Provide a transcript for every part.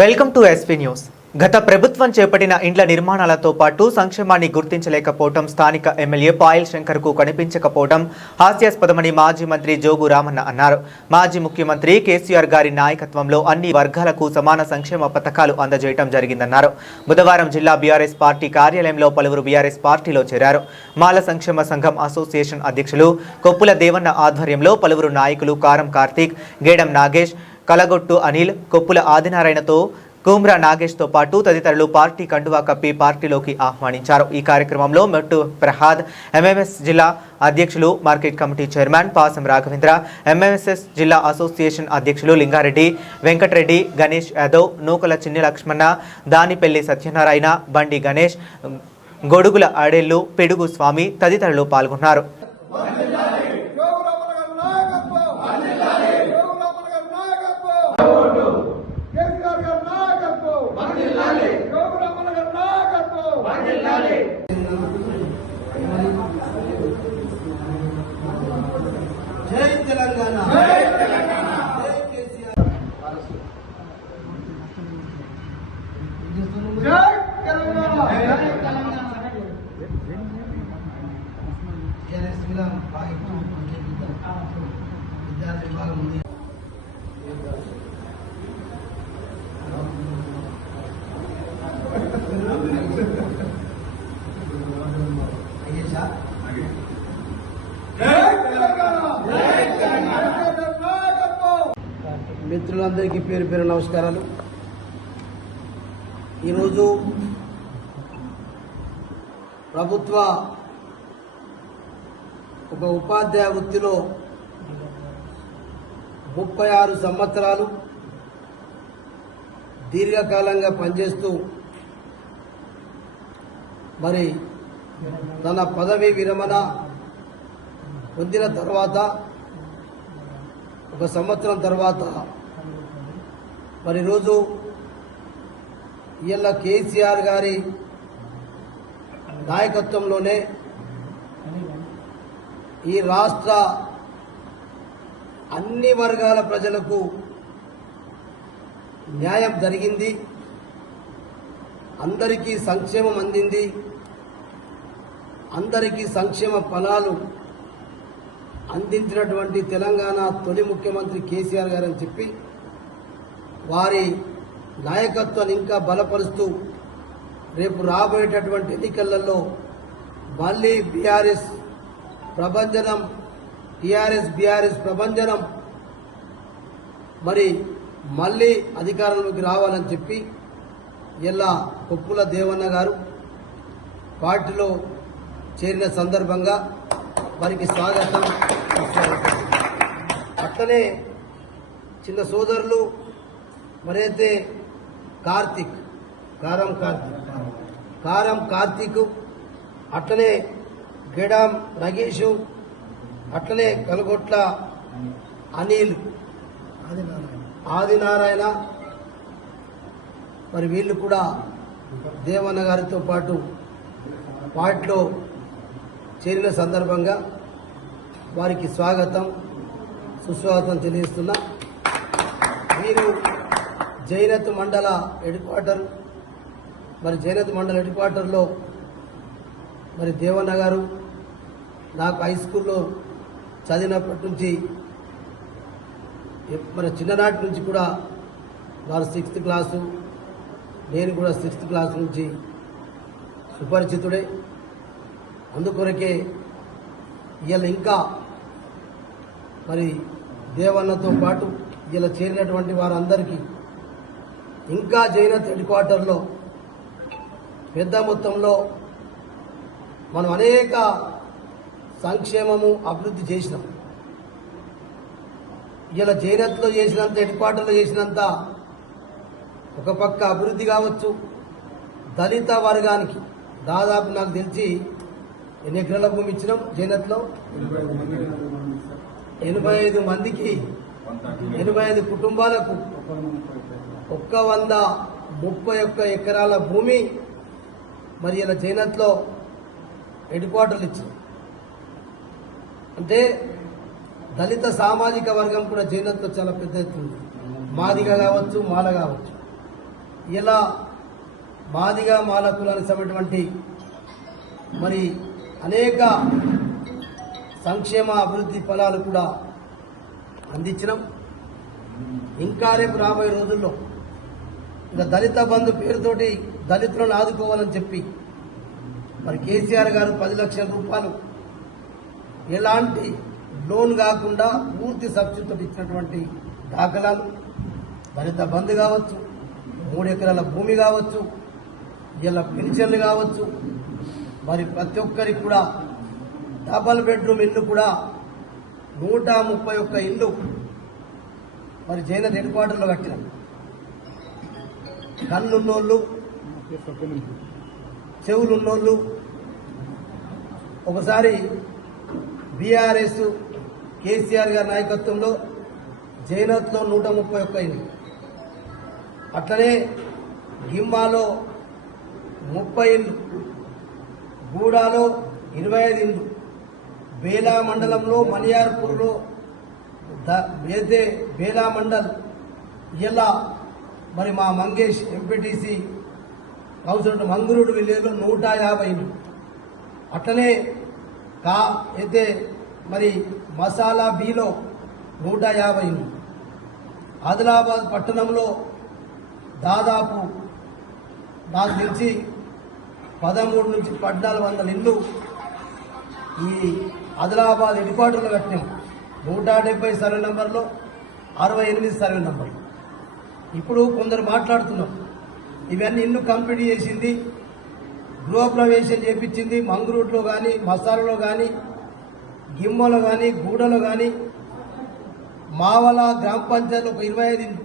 Welcome to SP news. గత ప్రభుత్వం చేపట్టిన ఇండ్ల నిర్మాణాలతో పాటు సంక్షేమాన్ని గుర్తించలేకపోవడం, స్థానిక ఎమ్మెల్యే పాయల్ శంకర్ కు కనిపించకపోవడం హాస్యాస్పదమని మాజీ మంత్రి జోగు రామన్న అన్నారు. మాజీ ముఖ్యమంత్రి కేసీఆర్ గారి నాయకత్వంలో అన్ని వర్గాలకు సమాన సంక్షేమ పథకాలు అందజేయడం జరిగిందన్నారు. బుధవారం జిల్లా బీఆర్ఎస్ పార్టీ కార్యాలయంలో పలువురు బీఆర్ఎస్ పార్టీలో చేరారు. మాల సంక్షేమ సంఘం అసోసియేషన్ అధ్యక్షులు కొప్పుల దేవన్న ఆధ్వర్యంలో పలువురు నాయకులు కారం కార్తీక్, గేడం నాగేష్, కలగొట్టు అనిల్, కొప్పుల ఆదినారాయణతో కుమ్రా నాగేష్తో పాటు తదితరులు పార్టీ కండువా కప్పి పార్టీలోకి ఆహ్వానించారు. ఈ కార్యక్రమంలో మెట్టు ప్రహాద్, ఎంఎంఎస్ జిల్లా అధ్యక్షులు, మార్కెట్ కమిటీ చైర్మన్ పాసం రాఘవేంద్ర, ఎంఎంఎస్ఎస్ జిల్లా అసోసియేషన్ అధ్యక్షులు లింగారెడ్డి, వెంకటరెడ్డి, గణేష్ యాదవ్, నూకల చిన్ని లక్ష్మణ, దానిపల్లి సత్యనారాయణ, బండి గణేష్, గొడుగుల ఆడేళ్లు, పెడుగు స్వామి తదితరులు పాల్గొన్నారు. జై తెలంగాణ, జై తెలంగాణ, జై కేసీఆర్, జై తెలంగాణ, జై తెలంగాణ. టిఆర్ఎస్ విధానం ప్రాజెక్టు విద్యార్థి విభాగం ఉంది. మిత్రులందరికీ పేరు పేరు నమస్కారాలు. ఈరోజు ప్రభుత్వ ఒక ఉపాధ్యాయ వృత్తిలో 36 సంవత్సరాలు దీర్ఘకాలంగా పనిచేస్తూ మరి తన పదవి విరమణ పొందిన తర్వాత 1 సంవత్సరం తర్వాత మరి రోజు ఇవాళ కేసీఆర్ గారి నాయకత్వంలోనే ఈ రాష్ట్ర అన్ని వర్గాల ప్రజలకు న్యాయం జరిగింది, అందరికీ సంక్షేమం అందింది, అందరికీ సంక్షేమ ఫలాలు అందించినటువంటి తెలంగాణ తొలి ముఖ్యమంత్రి కేసీఆర్ గారని చెప్పి వారి నాయకత్వాన్ని ఇంకా బలపరుస్తూ రేపు రాబోయేటటువంటి ఎన్నికలలో మళ్ళీ బీఆర్ఎస్ ప్రభంజనం, బీఆర్ఎస్ ప్రభంజనం మరి మళ్ళీ అధికారంలోకి రావాలని చెప్పి ఇలా కొప్పుల దేవన్న గారు పార్టీలో చేరిన సందర్భంగా వారికి స్వాగతం. అట్లనే చిన్న సోదరులు మరైతే కారం కార్తీక్, అట్లనే గెడాం నగేష్, అట్లనే కలగొట్ల అనిల్, ఆదినారాయణ మరి వీళ్ళు కూడా దేవన్న గారితో పాటు పార్టీలో చేరిన సందర్భంగా వారికి స్వాగతం, సుస్వాగతం తెలియజేస్తున్నా. వీరు జైనత్ మండల హెడ్ క్వార్టర్, మరి జైనత్ మండల హెడ్ క్వార్టర్లో మరి దేవన్న గారు నాకు హై స్కూల్లో చదివినప్పటి నుంచి మరి చిన్ననాటి నుంచి కూడా వారు 6th క్లాసు, నేను కూడా 6th క్లాస్ నుంచి సుపరిచితుడే. అందుకొరకే ఇవాళ ఇంకా మరి దేవన్నతో పాటు ఇలా చేరినటువంటి వారందరికీ ఇంకా జైనత్ హెడ్ క్వార్టర్లో పెద్ద మొత్తంలో మనం అనేక సంక్షేమము అభివృద్ధి చేసినాం. ఇలా జైనత్లో చేసినంత, హెడ్ క్వార్టర్లో చేసినంత ఒక పక్క అభివృద్ధి కావచ్చు, దళిత వర్గానికి దాదాపు నాకు తెలిసి ఎన్ని ఎకరాల భూమి ఇచ్చినాం జైనత్లో? 85 మందికి, 85 కుటుంబాలకు 131 ఎకరాల భూమి మరి ఇలా జైనత్లో హెడ్ క్వార్టర్లు ఇచ్చింది. అంటే దళిత సామాజిక వర్గం కూడా జైనత్లో చాలా పెద్ద ఎత్తున ఉంది. మాదిగ కావచ్చు, మాల కావచ్చు. ఇలా మాదిగా మాల కులానికి సంబంధించినటువంటి మరి అనేక సంక్షేమ అభివృద్ధి ఫలాలు కూడా అందించినాం. ఇంకా రేపు రాబోయే రోజుల్లో ఇంకా దళిత బంధు పేరుతోటి దళితులను ఆదుకోవాలని చెప్పి మరి కేసీఆర్ గారు 10 లక్షల రూపాయలు ఎలాంటి లోన్ కాకుండా పూర్తి సబ్సిడీతో ఇచ్చినటువంటి దాఖలాలు, దళిత బంధు కావచ్చు, 3 ఎకరాల భూమి కావచ్చు, ఇలా పెన్షన్లు కావచ్చు, మరి ప్రతి ఒక్కరికి కూడా డబల్ బెడ్రూమ్ ఇల్లు కూడా 131 ఇల్లు మరి జైన హెడ్ క్వార్టర్లో కట్టినాం. కళ్ళున్నోళ్ళు, చెవులున్నోళ్ళు ఒకసారి బీఆర్ఎస్ కేసీఆర్ గారి నాయకత్వంలో జైనత్లో 131 ఇల్లు, అట్లనే గిమ్మాలో 30 ఇల్లు, గూడాలో 25 ఇల్లు, బేలా మండలంలో మనియార్పూర్లో ఏదైతే బేలా మండల్ ఇలా మరి మా మంగేష్ ఎంపీటీసీ కౌన్సిలర్ మంగురుడు విలేజ్లో 150 ఇల్లు, అట్లనే అయితే మరి మసాలా బీలో 150 ఇల్లు, ఆదిలాబాద్ పట్టణంలో దాదాపు నాకు తెలిసి 13 నుంచి 1400 ఇల్లు ఈ ఆదిలాబాద్ హెడ్ క్వార్టర్లో కట్టినాం. 170 సర్వే నంబర్లో 68 సర్వే నంబర్లు. ఇప్పుడు కొందరు మాట్లాడుతున్నాం, ఇవన్నీ ఇల్లు కంప్లీట్ చేసింది, గృహప్రవేశం చేపించింది మంగురూట్లో కానీ, మసాలలో కానీ, గిమ్మలో కానీ, గూడలో కానీ, మావల గ్రామ పంచాయతీలో ఒక 25 ఇల్లు.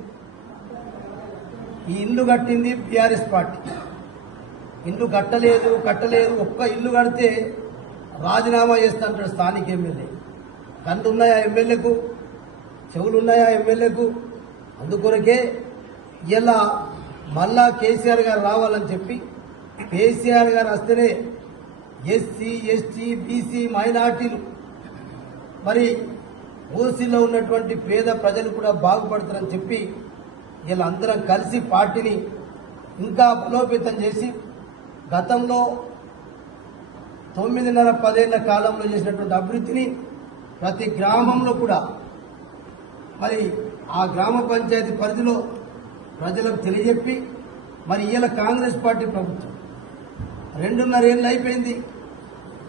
ఈ ఇల్లు కట్టింది టీఆర్ఎస్ పార్టీ. ఇల్లు కట్టలేదు, ఒక్క ఇల్లు కడితే రాజీనామా చేస్తాంటాడు స్థానిక ఎమ్మెల్యే. కళ్ళు ఉన్నాయా ఎమ్మెల్యేకు, చెవులు ఉన్నాయా ఎమ్మెల్యేకు? అందుకొరకే ఇలా మళ్ళా కేసీఆర్ గారు రావాలని చెప్పి, కేసీఆర్ గారు వస్తేనే ఎస్సీ, ఎస్టీ, బీసీ, మైనార్టీలు మరి ఓసీలో ఉన్నటువంటి పేద ప్రజలు కూడా బాగుపడతారని చెప్పి ఇలా అందరం కలిసి పార్టీని ఇంకా బలోపేతం చేసి గతంలో 9.5-10 ఏళ్ల కాలంలో చేసినటువంటి అభివృద్ధిని ప్రతి గ్రామంలో కూడా మరి ఆ గ్రామ పంచాయతీ పరిధిలో ప్రజలకు తెలియజెప్పి మరి ఇలా కాంగ్రెస్ పార్టీ ప్రభుత్వం 2.5 ఏళ్ళు అయిపోయింది.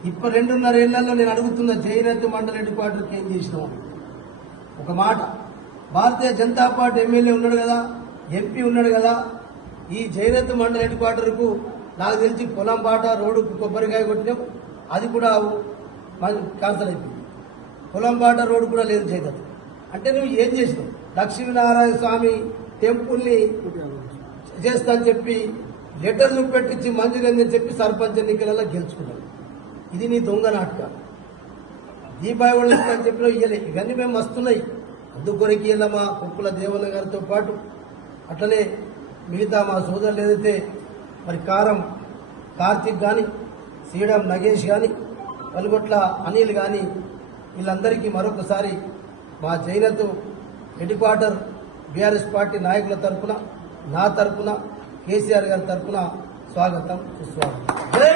ఇప్పుడు 2.5 ఏళ్లలో నేను అడుగుతున్న జైనత్ మండల హెడ్ క్వార్టర్కి ఏం చేసినాం? ఒక మాట, భారతీయ జనతా పార్టీ ఎమ్మెల్యే ఉన్నాడు కదా, ఎంపీ ఉన్నాడు కదా, ఈ జైనత్ మండల హెడ్ క్వార్టర్కు నాకు తెలిసి పొలంబాట రోడ్డుకు కొబ్బరికాయ కొట్టినాం, అది కూడా క్యాన్సల్ అయిపోయింది. పొలంబాట రోడ్డు కూడా లేదు జైనత్. అంటే నువ్వు ఏం చేసినావు? లక్ష్మీనారాయణ స్వామి టెంపుల్ని చేస్తా అని చెప్పి లెటర్ చూపెట్టించి మంజూరైందని చెప్పి సర్పంచ్ ఎన్నికలలో గెలుచుకున్నావు. ఇది నీ దొంగ నాటకాలు. దీపావళి అని చెప్పిన ఇయ్యలే, ఇవన్నీ మేము వస్తున్నాయి. అందుకొరికి ఇలా మా కుక్కుల దేవన్న గారితో పాటు అట్లనే మిగతా మా సోదరులు ఏదైతే మరి కారం కార్తిక్ కానీ, సీడం నగేష్ కానీ, పలుగొట్ల అనిల్ కానీ, వీళ్ళందరికీ మరొకసారి మా Jainath head quarter BRS party నాయకుల తరఫున, నా తరఫున, కేసీఆర్ గారి తరఫున స్వాగతం, సుస్వాగతం.